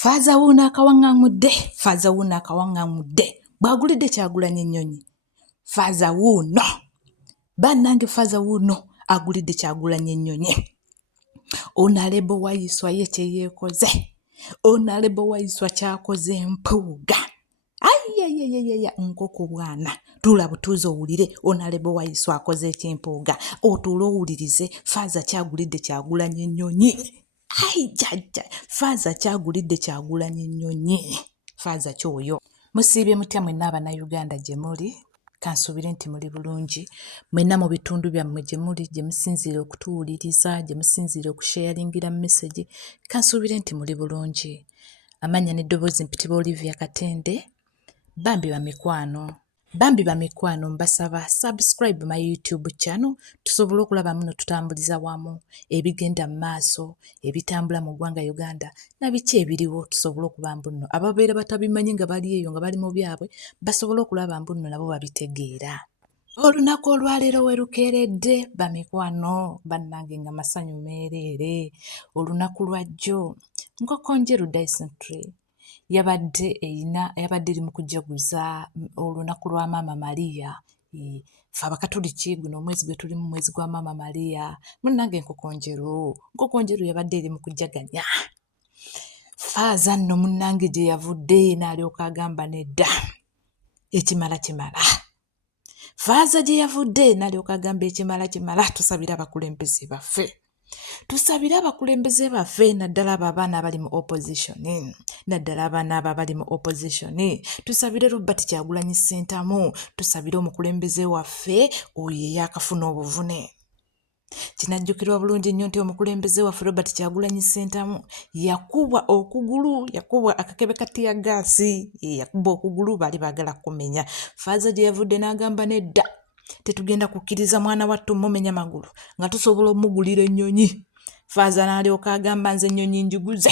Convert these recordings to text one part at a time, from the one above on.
Faaza wuuno akawaŋŋaŋudde, faaza wuuno akawaŋŋaŋudde, bw'agulidde Kyagulanyi Nnyonyi. Faaza wuuno, bannange faaza wuuno agulidde Kyagulanyi Nnyonyi. Onalebo Wayiiswa ye kye yeekoze, onalebo Wayiiswa kyakoze mpuuga. Ayayayayaya nkoko bwana, tuula butuuzi owulire onalebo Wayiiswa akoze ekimpuuga, otuule owulirize faaza kyagulidde Kyagulanyi Nnyonyi. Ai jjajja, faaza kyagulidde Kyagulanyi Nnyonyi. Faaza kyoyo. Musiibye mutya mwenna Abannayuganda gye muli? Kansuubire nti muli bulungi. Mwenna mu bitundu byammwe gye muli, gye musinziire okutuwuliriza, gye musinziire okusheyalingira message, kansuubire nti muli bulungi. Amannya n'eddoboozi mpitibwa Olivia Katende. Bambi bamikwano mbasaba subscribe my YouTube channel tusobole okulaba muno tutambuliza wamu ebigenda mu maaso ebitambula mu ggwanga Uganda na biki ebiriwo tusobole okuba mbuno ababeera batabimanyi nga bali eyo nga bali mu byabwe basobole okulaba mbuno nabo babitegeera. Olunaku olwaleero we lukeeredde bamikwano bannange nga masanyu meereere. Olunaku lwa jjo nkoko njeru dysentery yabadde eri mu kujaguza olunaku lwa Maama Maria. Ffe Abakatuliki guno omwezi gwe tulimu mwezi gwa Maama Maria. Munnange nkoko njeru yabadde eri mu kujaganya. Faaza nno munnange gye yavudde n'alyoka agamba nedda ekimala kimala. Faaza gye yavudde n'alyoka agamba ekimala kimala. Tusabire abakulembeze baffe. Tusabire abakulembeze baffe naddala abo abaana abali mu opposition. Naddala abaana abo abali mu opposition. Tusabire Robert Kyagulanyi Ssentamu. Tusabire omukulembeze waffe oyo eyakafuna obuvune. Kinajjukirwa bulungi nnyo nti omukulembeze waffe Robert Kyagulanyi Ssentamu yakubwa okugulu, yakubwa akakebe ka tiyagaasi, yakubwa okugulu baali baagala kumenya. Faaza gye yavudde n'agamba nedda tetugenda kukkiriza mwana wattu mumenya magulu nga tusobola omugulira ennyonyi. Faaza n'alyoka agamba nze ennyonyi njiguze.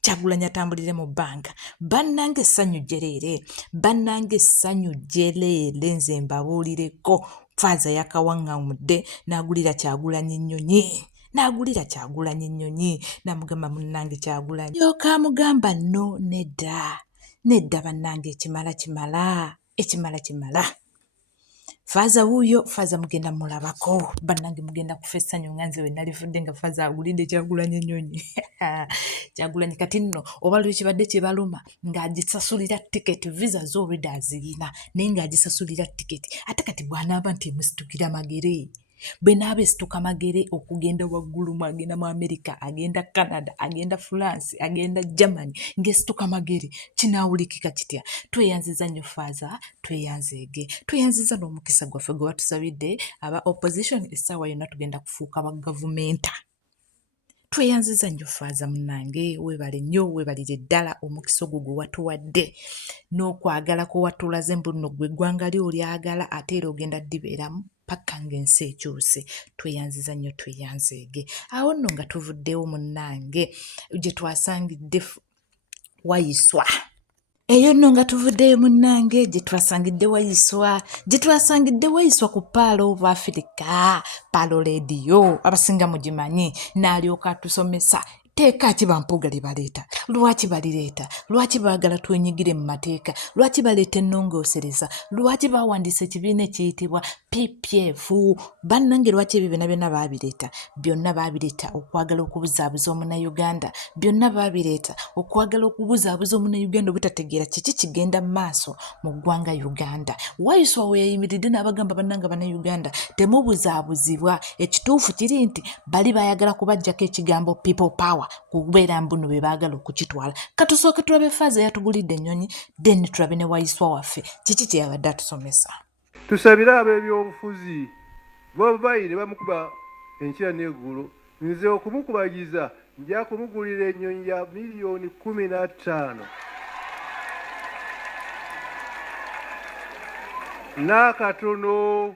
Kyagulanyi atambulire mu bbanga. Bannange essanyu jjereere, bannange essanyu jjereere nze mbabuulireko. Faaza yakawaŋŋamudde n'agulira Kyagulanyi Nnyonyi. N'agulira Kyagulanyi Nnyonyi n'amugamba munnange Kyagulanyi. Yoka amugamba no nedda. Nedda bannange ekimala kimala. Ekimala kimala. Faaza wuuyo, Faaza mugenda mulabako. Bannange mugenda kufa essanyu nga nze we nalifudde nga Faaza agulidde Kyagulanyi Nnyonyi. Kyagulanyi kati nno oba lwe kibadde kibaluma ng'agisasulira tiketi, visa zo already azirina naye ng'agisasulira tiketi. Ate kati bw'anaaba nti emusitukira magere. Bwe naaba esituka magere okugenda waggulu agenda mu America, agenda Canada, agenda France, agenda Germany ng'esituka magere kinaawulikika kitya? Tweyanziza nnyo Faaza, tweyanzeege. Tweyanziza n'omukisa gwaffe gwe watusabidde aba opposition essaawa yonna tugenda kufuuka ba gavumenta. Tweyanziza nnyo Faaza munnange, weebale nnyo, weebalire ddala omukisa ogwo gwe watuwadde n'okwagala kwe watulaze mbuno ggwe eggwanga lyo olyagala ate era ogenda ddibeeramu paka ng'ensi ekyuse. Tweyanziza nnyo, tweyanzeege. Awo nno nga tuvuddewo munnange gye twasangidde Wayiiswa. Eyo nno nga tuvuddeyo munnange gye twasangidde Wayiiswa ku Paalo of Africa, Paalo Radio abasinga mugimanyi, n'alyoka atusomesa teeka ki bampuuga lye baleeta, lwaki balireeta, lwaki baagala twenyigire mu mateeka, lwaki baleeta ennongoosereza, lwaki bawandiisa ekibiina ekiyitibwa PPF. Bannange lwaki ebyo byonna baabireeta? Byonna baabireeta okwagala okubuzaabuza Omunnayuganda, byonna baabireeta okwagala okubuzaabuza Omunnayuganda obutategeera kiki kigenda mu maaso mu ggwanga Uganda. Wayiiswa we yayimiridde n'abagamba bannange Abannayuganda temubuzaabuzibwa, ekituufu kiri nti bali baayagala kubaggyako ekigambo people power kubeera mbuno be baagala okukitwala. Katusooke tulabe Faaza yatugulidde ennyonyi, then tulabe ne Wayiiswa waffe kiki kye yabadde atusomesa. Tusabire ab'ebyobufuzi b'obubayire bamukuba enkira n'eggulo, nze okumukubagiza nja kumugulira ennyonyi ya miliyoni 15 n'akatono.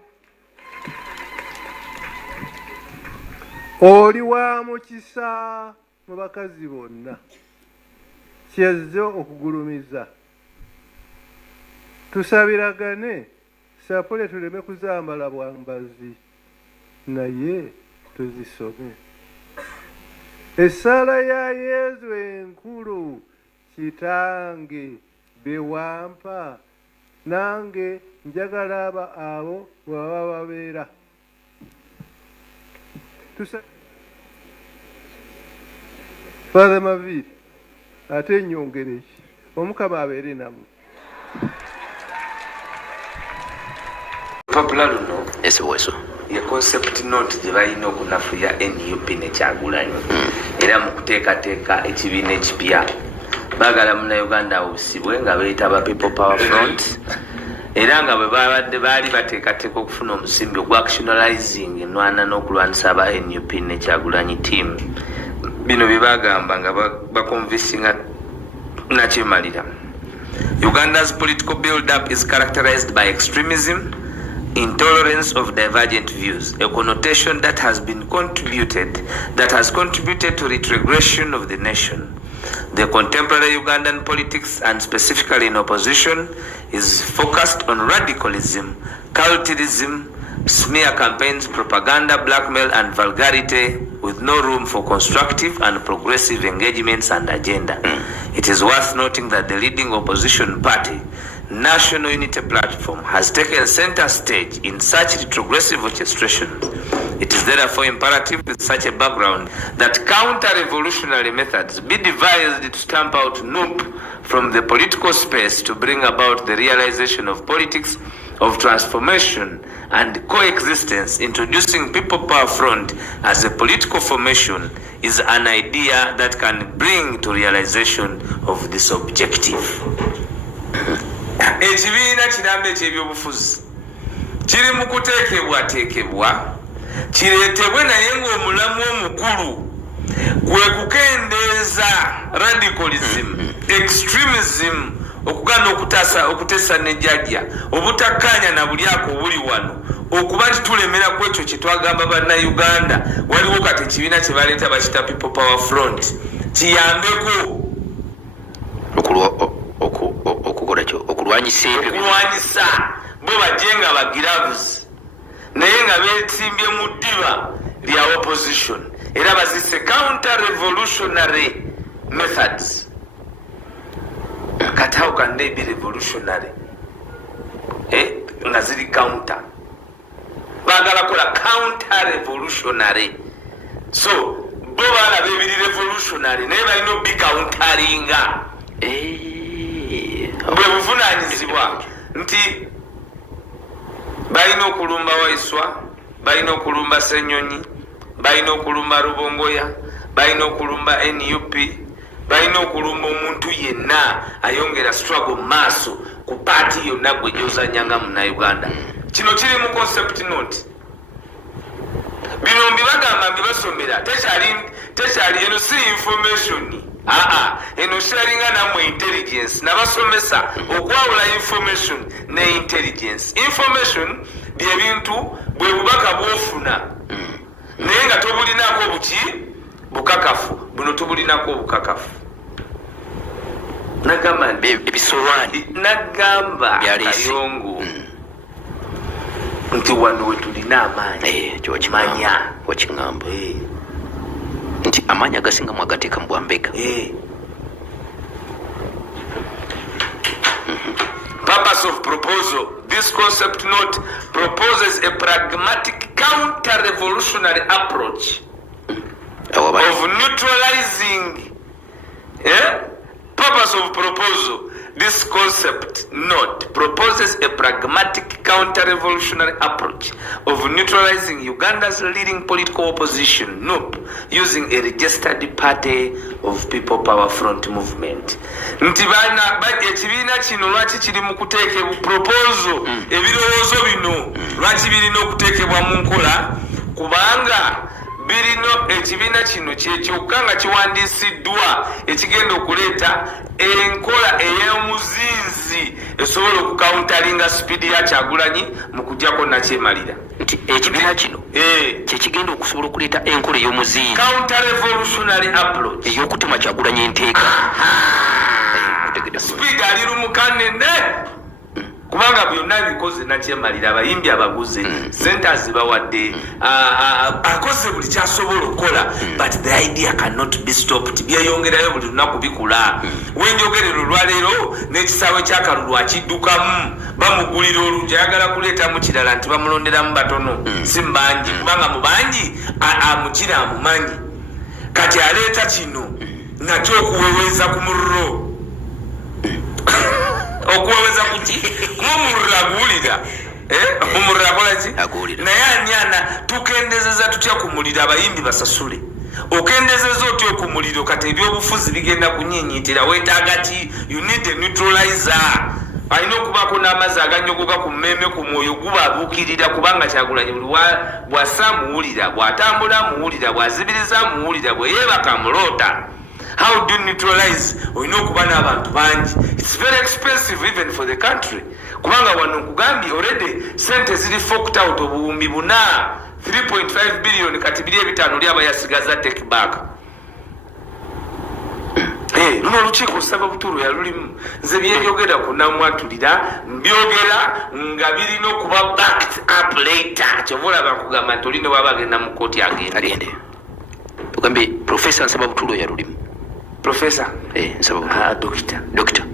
Oli wa mukisa mu bakazi bonna, kyezze okugulumiza. Tusabiragane sapole tuleme kuzambala bwambazi naye tuzisome. Essaala ya Yezu enkulu kitange bewampa nange njagala abo bwaba babeera. Father Maviri ate ennyongereki Omukama abeere nammwe. Papula luno esiweso ye concept note gye balina okunafuya NUP ne Kyagulanyi era mu kuteekateeka ekibiina ekipya baagala munnayuganda obusibwe nga beeyita People Power Front era nga bwe babadde baali bateekateeka okufuna omusimbi ogw'actionalizing enwana n'okulwanisa aba NUP ne Kyagulanyi team. Bino bye bagamba nga bakonvinsinga Nakyemalira. Uganda's political build-up is characterized by extremism, intolerance of divergent views, a connotation that has contributed to retrogression of the nation. The contemporary Ugandan politics, and specifically in opposition, is focused on radicalism, cultism, smear campaigns, propaganda, blackmail, and vulgarity, with no room for constructive and progressive engagements and agenda. It is worth noting that the leading opposition party, National Unity Platform, has taken center stage in such retrogressive orchestration. It is therefore imperative with such a background that counter-revolutionary methods be devised to stamp out NUP from the political space to bring about the realization of politics of transformation and coexistence. Introducing People Power Front as a political formation is an idea that can bring to realization of this objective. Ekibiina kirambe eky'ebyobufuzi kiri mu kuteekebwateekebwa kireetebwe naye ng'omulamu omukulu gwe kukendeeza radicalism, extremism, okugana okuteesa nejjajja, obutakkaanya na buli ako obuli wano, okuba nti tulemera ku ekyo kye twagamba bannayuganda. Waliwo kati ekibiina kye baleeta bakita People Power Front kiyambeko okulwanyisa bo bajje nga bagiravuzi naye nga beesimbye mu ddiba lya opposition era bazise counter revolutionary methods. Kati how can they be revolutionary nga ziri counter? Baagala kola counter revolutionary, so bo balaba ebiri revolutionary naye balina obi counteringa. Bwe buvunaanyizibwa nti balina okulumba Waiswa, balina okulumba Ssenyonyi, balina okulumba Rubongoya, balina okulumba NUP, balina okulumba omuntu yenna ayongera struggle maaso ku paati yonna gwe gy'ozannyanga munnayuganda. Kino kiri mu concept note. Bino mbibagamba mbibasomera tekyali eno si information. Eno sharinga namwe intelligence nabasomesa okwawula information ne intelligence. Information bye bintu bwe bubaka bwofuna naye nga tobulinako bukakafu. Buno tobulinako bukakafu. Nagamba ebisolwani nagamba Kayongo nti wano we tulina amaanyi manya wakiŋŋamba nti amaanyi agasinga mu agateeka mu Bwambega. Purpose of proposal. This concept note proposes a pragmatic counter-revolutionary approach of neutralizing. Purpose of proposal. This concept note proposes a pragmatic counter-revolutionary approach of neutralizing Uganda's leading political opposition, NUP, using a registered party of People Power Front movement. Ntibana ekibiina kino lwaki kiri mu kuteekebwa proposal ebirowoozo bino lwaki birina okuteekebwa mu nkola kubanga birino ekibiina kino kyekyoka nga kiwandiisiddwa ekigenda okuleeta enkola ey'omuzinzi esobola okukauntalinga sipiidi ya Kyagulanyi mu kujjako Nakyemalira. Nti ekibiina kino kyekigenda okusobola okuleeta enkola ey'omuzinzi, counter revolutionary approach ey'okutema Kyagulanyi enteeka. Sipiidi ali lumu kanene kubanga byonna byonna bikoze nakyemalira abayimbi abaguze centers bawadde akoze buli kyasobola okukola but the idea cannot be stopped byeyongerayo buli lunaku bikula wenjogerera olwaleero n'ekisaawe kyakalulu akiddukamu bamugulira oluggi ayagala kuleetamu kirala nti bamulonderamu batono si mbangi kubanga mu bangi amukira amumanyi kati aleeta kino nakyo okuweweeza ku murro okuweweeza kuki kuba omurro aguwulira omurro akolaki naye anyana tukendezeza tutya ku muliro abayimbi basasule okendezeza otya ku muliro kati ebyobufuzi bigenda kunyinyitira weetaaga ki you need a neutralizer alina okubaako n'amazzi aganyogoga ku mmeme ku mwoyo gubabuukirira kubanga Kyagulanyi buli bwassa muwulira bw'atambula muwulira bw'azibiriza muwulira bwe yeebaka muloota. How do you neutralize? Olina okuba n'abantu bangi. It's very expensive even for the country kubanga wano nkugambye already sente ziri forked out obuwumbi 3.5 billion kati 2.5 lyaba yasigaza take back. Luno olukiiko lusaba butuulu yalulimu nze byebyogera kunamwatulira mbyogera nga birina okuba backed up later kyova olaba nkugamba nti olina waba agenda mu kooti agende tugambye profesa nsaba butuulu yalulimu profesa nsaba butuulu dokita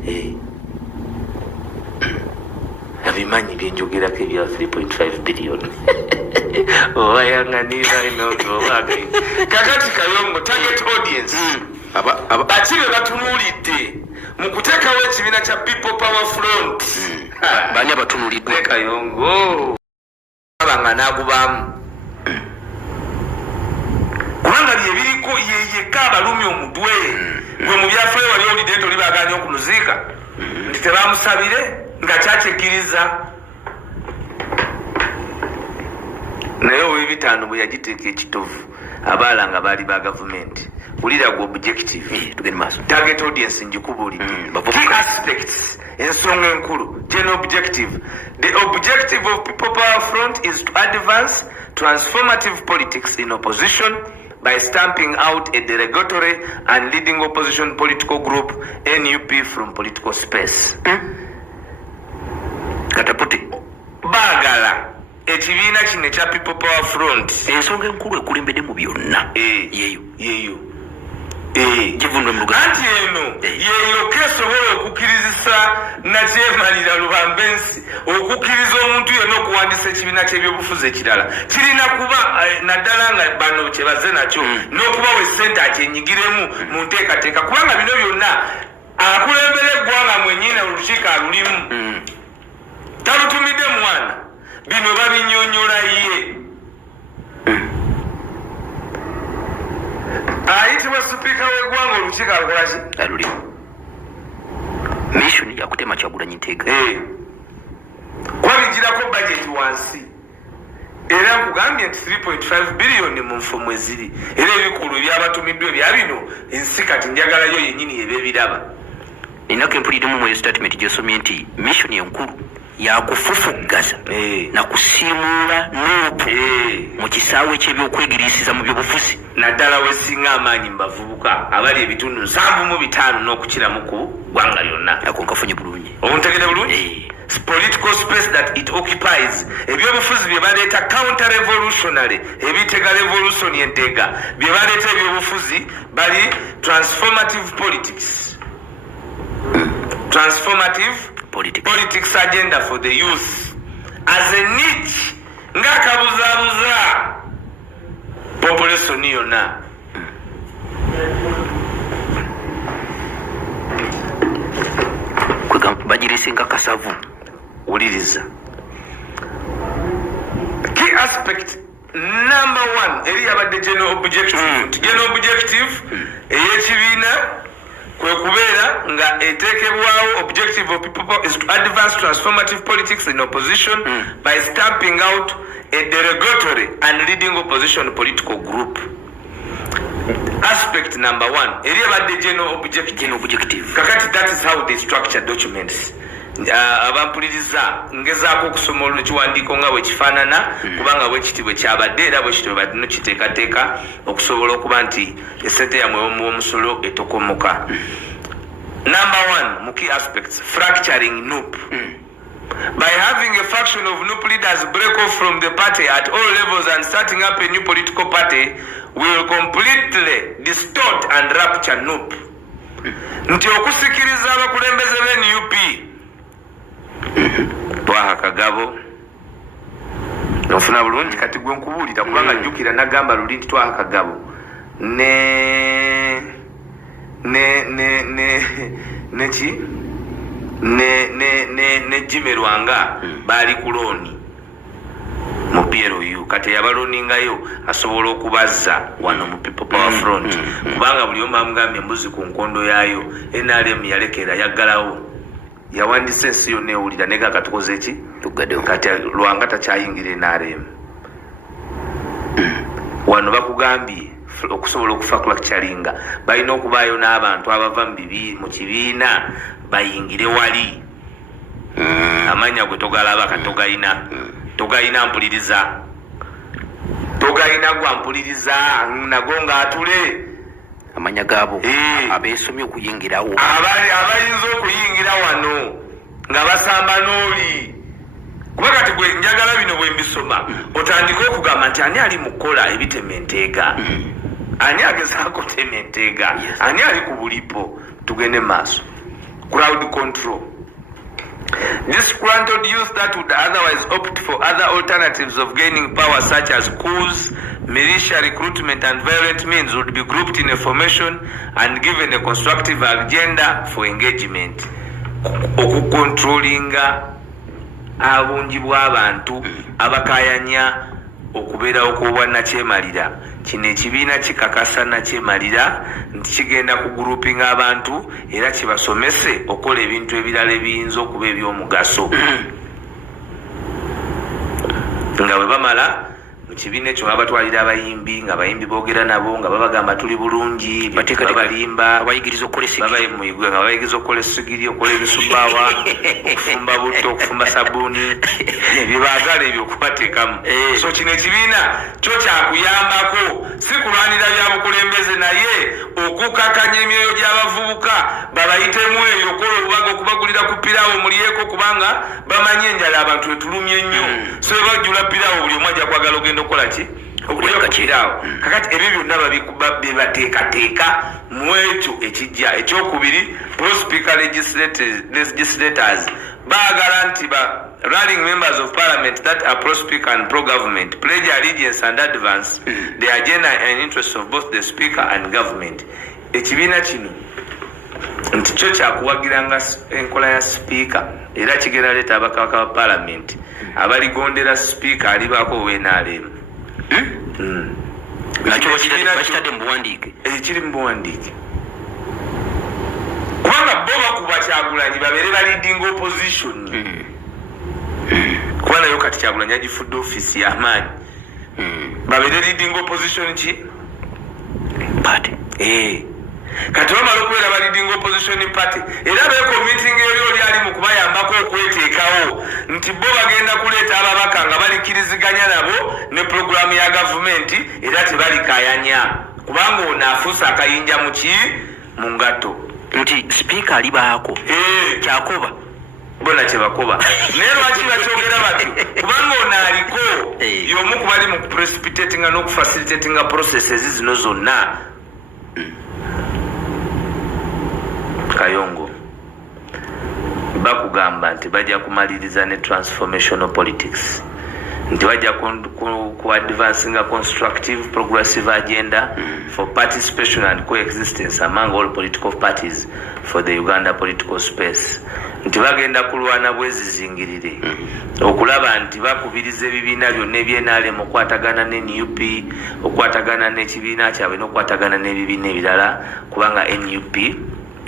abimanyi byenjogerako ebya 3.5 billion owayanganira inoobagay kakati Kayongo target audience baki be batunuulidde mu kuteekawo ekibiina kya People Power Front bani abatunuuliddwa Kayongo abanga n'agubaamu kubanga byebiriko yeyeka abalumi omutwe gwe mu byafaayo wali olidde tolibaganya okumuziika nti tebamusabire nga kyakyekiriza naye ow'ebitaano bwe yagiteeka ekitovu abaala nga baali ba gavumenti ulira gwe objective target audience njikubuulidde key aspects ensonga enkulu general objective. The objective of People Power Front is to advance transformative politics in opposition by stamping out a derogatory and leading opposition political group NUP from political space. Kataputi baagala ekibiina kino ekya People Power Front ensonga enkulu ekulembedde mu byonna yeeyo givundwe mu luganda anti eno yeeyo kesobola okukkirizisa nakyemalira Lubambensi okukkiriza omuntu yenna okuwandiisa ekibiina ky'ebyobufuzi ekirala kirina kuba naddala nga bano kyebaze nakyo n'okubawa essente akyenyigiremu mu nteekateeka kubanga bino byonna akulembera eggwanga mwennyini olukiiko alulimu talutumidde mwana bino babinyonyola ye ayitibwa sipiika w'eggwanga olukiiko alukolaki alulimu mission yakutema Kyagulanyi Nteega kwabigirako bajeti wansi era nkugambye nti 3.5 billion mu nfumu eziri era ebikulu ebyabatumiddwa ebya bino ensi kati njagalayo yennyini ebebiraba ninako empulirimu mu statement gyosomye nti mission enkulu yakufufuggaza na kusiimuula nuupu mu kisaawe ky'ebyokwegiriisiza mu byobufuzi naddala wesinga amaanyi mu bavubuka abali ebitundu 75 n'okukiramu ku ggwanga lyonna ako nkafunye bulungi obuntegede bulungi political space that it occupies ebyobufuzi bye baleeta counter revolutionary ebitega revolution entega bye baleeta ebyobufuzi bali transformative politics politics agenda for the youth as a niche ng'akabuzaabuza population yonna bagirisinga kasavu wuliriza key aspect number 1 eri yabadde general objective ey'ekibiina kwe kubeera nga eteekebwawo objective of People is to advance transformative politics in opposition by stamping out a derogatory and leading opposition political group. Aspect number 1 eri abadde general objective kakati that is how they structure documents. Abampuliriza ngezaako okusoma ekiwandiiko nga bwe kifaanana kubanga bwe kiti bwe kyabadde era bwe kiti bwe badde nokiteekateeka okusobola okuba nti esente yammwe w'omusolo etokomoka. Number 1 mu key aspects fracturing NUP by having a faction of NUP leaders break off from the party at all levels and starting up a new political party will completely distort and rupture NUP. Nti okusikiriza abakulembeze b'NUP twaha Kagabo nofuna bulungi kati gwe nkubuulira kubanga jjukira nagamba luli nti twaha Kagabo ne Jimmy Lwanga bali kuloni mu PLU kati yabaloningayo asobola okubazza wano mu People Power Front kubanga buli omu amugambye embuzi ku nkondo yaayo NRM yalekera yaggalawo yawandise ensi yonna ewulira nega katukoze eki kati Lwanga takyayingira NRM wano bakugambye okusobola okufa kulakyalinga balina okubaayo n'abantu abava mu kibiina bayingire wali amanya gwe togalaba togayina mpuliriza togayina gwa mpuliriza nago ng'atule amanya gaabo abeesomye okuyingirawo abayinza okuyingira wano nga basamba n'oli kuba kati gwe njagala bino bwe mbisoma otandike okugamba nti ani ali mu kukola ebitema enteega ani agezaako tema enteega ani ali ku bulipo tugende maaso crowd control. Disgruntled youth that would otherwise opt for other alternatives of gaining power such as coups, militia recruitment and violent means would be grouped in a formation and given a constructive agenda for engagement. Okukontrolinga abungi bw'abantu abakayanya okubeerawo kw'obwannakyemalira kino ekibiina kikakasa nakyemalira nti kigenda ku groupinga abantu era kibasomese okola ebintu ebirala ebiyinza okuba eby'omugaso nga bwe bamala mu kibiina ekyo babatwalira abayimbi nga abayimbi boogera nabo nga babagamba tuli bulungi babalimba abayigiriza okukola essigiri okola ebisubbaawa okufumba butto okufumba sabbuuni byebaagala ebyo okubateekamu so kino ekibiina kyo kyakuyambako si kulwanira byabukulembeze naye okukakanya emyoyo gy'abavubuka babayitemu eyo okola obubaga okubagulira ku piraawo mulyeko kubanga bamanye enjala abantu etulumye nnyo so ebajjula piraawo buli omu ajja kwagala ogenda okukola ki okuleka kiraawo kakati ebyo byonna bebateekateeka mu ekyo ekijja ekyokubiri pro-speaker legislators baagala nti running members of parliament that are pro-speaker and pro-government pledge allegiance and advance the agenda and interests of both the speaker and government. Ekibiina kino nti kyo kyakuwagiranga enkola ya sipiika era kigenda leeta abakabaka ba parliament abaligondera sipiika alibaako ow'NRM nakyo bakitadde mu buwandiike ekiri mu buwandiike kubanga bo bakuba Kyagulanyi babeere baliding opposition kuba nayo kati Kyagulanyi agifudde ofiisi y'amaanyi babeere leading opposition ki party kati bamala okubeera ba leading opposition party era beekomitinga eri oli ali mu kubayambako okweteekawo nti bo bagenda kuleeta ababaka nga balikiriziganya nabo ne puroguramu ya gavumenti era tebalikayanya kubanga ono afuusa akayinja mu ngatto nti sipiika alibaako kyakoba bona kyebakoba naye lwaki bakyogera batyo kubanga ono aliko y'omu ku bali mu kuprecipitatinga n'okufacilitatinga processes zino zonna Kayongo bakugamba nti bajja kumaliriza ne transformational politics nti bajja ku advancing a constructive progressive agenda for participation and coexistence among all political parties for the Uganda political space nti bagenda kulwana bwezizingirire okulaba nti bakubiriza ebibiina byonna eby'NRM okwatagana ne NUP okwatagana n'ekibiina kyabwe n'okwatagana n'ebibiina ebirala kubanga NUP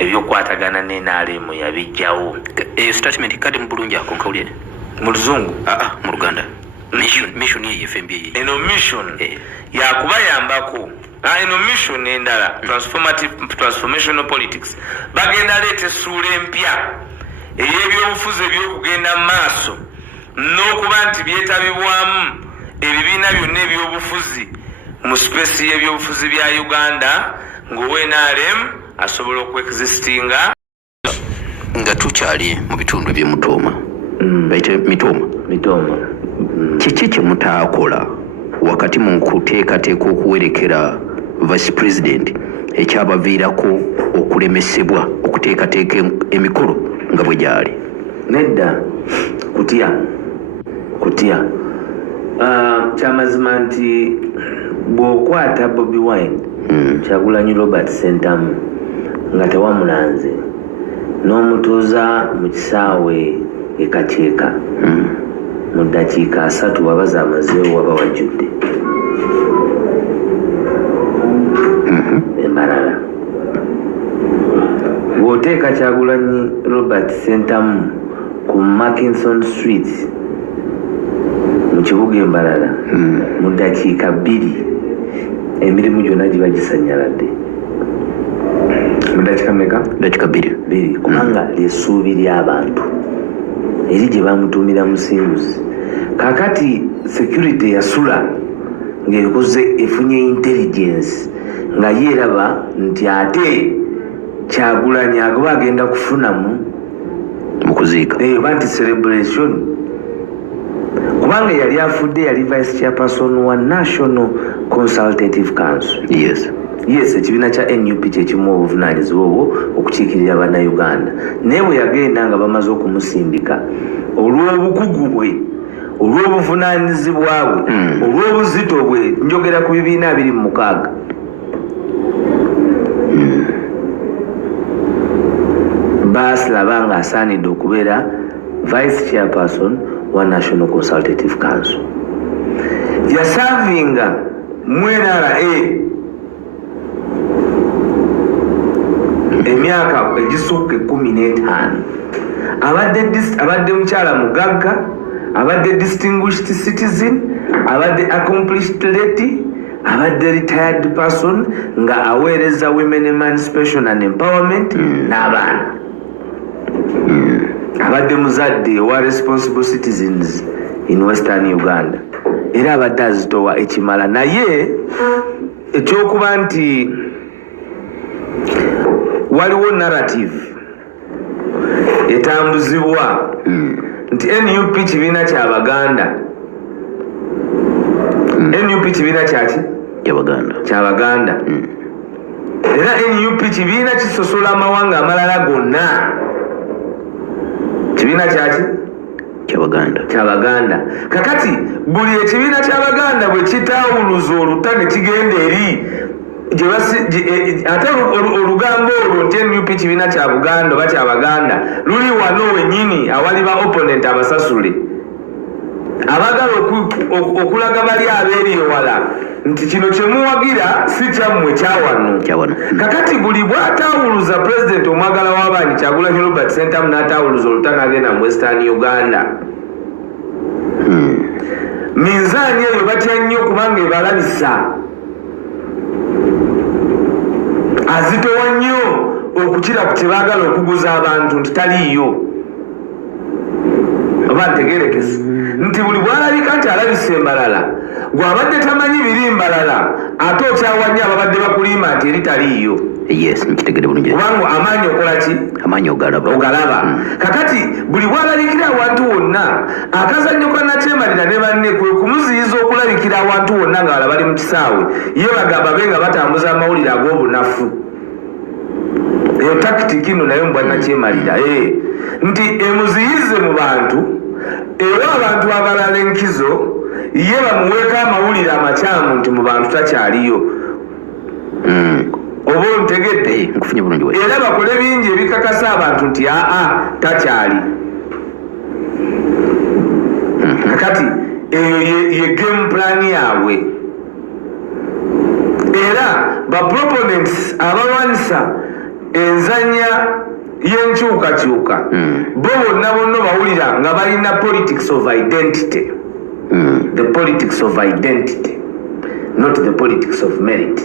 ebyokwatagana n'NRM yabijjawo eyo statement kade mu bulungi akonkawulire mu luzungu mu Luganda mission ye FMB eno mission yakubayambako eno mission endala transformational politics bagenda leeta essuula empya ey'ebyobufuzi ebyokugenda mu maaso n'okuba nti byetabibwamu ebibiina byonna ebyobufuzi mu space y'ebyobufuzi bya Uganda ng'owe-NRM asobola okuexistinga nga tukyali mu bitundu by'Emutooma bayite mitoma kiki kyemutaakola wakati mu kuteekateeka okuwerekera vice president ekyabaviirako okulemesebwa okuteekateeka emikolo nga bwe gyali? Nedda kutya kyamazima nti bw'okwata Bobi Wine Kyagulanyi Robert Sentamu nga tewamulanze n'omutuuza mu kisaawe ekakyeka mu ddakiika 3 wabaza amazeewo waba wajjudde embalala. Bw'oteeka Kyagulanyi Robert Sentamu ku Mackinson Street mu kibuga embalala mu ddakiika 2 emirimu gyonna giba gisanyaladde. Mu ddakiika meka? Ddakiika 2 kubanga ly'essuubi ly'abantu eri gye bamutuumira musimbuzi. Kakati security yasula ng'ekoze efunye intelligence nga yeeraba nti ate Kyagulanyi agoba agenda kufunamu mu kuziika banti celebration kubanga yali afudde yali vice chairperson wa National Consultative Council. Yes, ekibiina kya NUP kyekimu obuvunaanyizibwa obwo okukiikirira bannayuganda, naye bwe yagenda nga bamaze okumusindika olw'obukugu bwe olw'obuvunaanyizibwa bwe olw'obuzito bwe, njogera ku bibiina 26 basilaba nga asaanidde okubeera vice chairperson wa National Consultative Council. Yasavinga mu NRA emyaka egisukka 15, abadde mukyala mugagga, abadde distinguished citizen, abadde accomplished lady, abadde retired person nga aweereza women emancipation and empowerment n'abaana, abadde muzadde wa responsible citizens in Western Uganda, era abadde azitowa ekimala. Naye ekyokuba nti waliwo narrative etambuzibwa nti NUP kibiina ky'Abaganda, NUP kibiina ky'Abaganda, era NUP kibiina kisosola amawanga amalala gonna, kibiina ky'Abaganda. Kakati buli ekibiina ky'Abaganda bwe kitaawuluza olutta ne kigenda eri ate olugambo olwo nti NUP kibiina kya Buganda oba ky'Abaganda luli wano wennyini awali ba opponent abasasule abagala okulaga bali abeeri ewala nti kino kyemuwagira si kyammwe kyawano. Kakati buli bw'ataawuluza president omwagala w'abaanyi Kyagulanyi Robert Sentamu n'ataawuluza olutta n'agenda mu Western Uganda, minzaani eyo batya nnyo kubanga ebalabisa, azitowa nnyo okukira ku kyebaagala okuguza abantu nti taliiyo. Oba ntegeerekese nti buli bw'alabika nti alabisa embalala gw'abadde tamanyi biri mbalala ate okyawanya ababadde bakulimba nti eri taliiyo. Kubanga amaanyi okola ki? Amaanyi ogalaba. Kakati buli bw'alabikira awantu wonna, akazannyo ka nakyemalira ne banne kwe kumuziyiza okulabikira awantu wonna nga bali mu kisaawe, ye bagamba be nga batambuza amawulire ag'obunafu. Eyo takitiki nno nayo mu bwannakyemalira nti emuziyize mu bantu era abantu abalala enkizo ye bamuweeko amawulire amakyamu nti mu bantu takyaliyo. Oba ontegedde? Era bakole bingi ebikakasa abantu nti takyali. Kakati eyo ye game plan yaabwe. Era ba proponents abalwanisa enzanya y'enkyukakyuka bo bonna bawulira nga balina politics of identity. The politics of identity, not the politics of merit.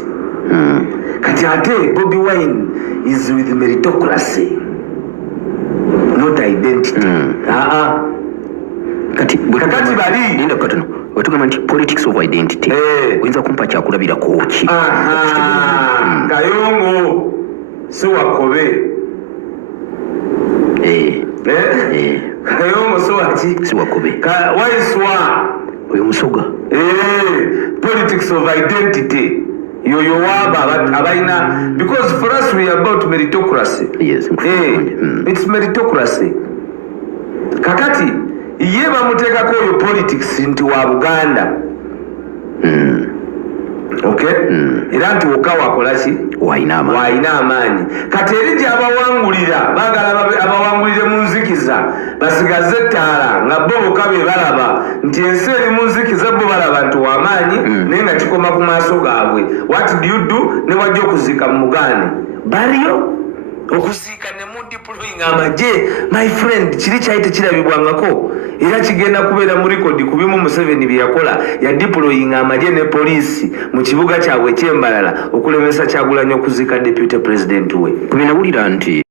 Kati ate Bobi Wine is with meritocracy, not identity. Kakati bali linda katono watugamba nti politics of identity oyinza kumpa kyakulabirako ki? Kayongo si wakobe Kayo musowachi. Siwakobe. Waiswa. Oyo musoga. Politics of identity. Yo waba abaina, because for us we are about meritocracy. Yes. It's meritocracy. Kakati ye bamuteekako oyo politics nti wa Buganda. Okay? Era nti wokka wakola ki? Waina amaanyi. Kati eri gy'abawangulira baagala abawangulire mu nzikiza basigaze ettaala nga bo bokka be balaba nti ensi eri mu nzikiza bo balaba nti w'amaanyi naye nga kikoma ku maaso gaabwe. What do you do? Ne wajja okuziika mu Mugaani baliyo okuziika ne mu deploying amagye. My friend, kiri kyali tekirabibwangako era kigenda kubeera mu rekodi ku bimu Museveni bye yakola ya deploying amagye ne poliisi mu kibuga kyabwe eky'Embalala okulemesa Kyagulanyi okuziika deputy president we. Kubinawulira nti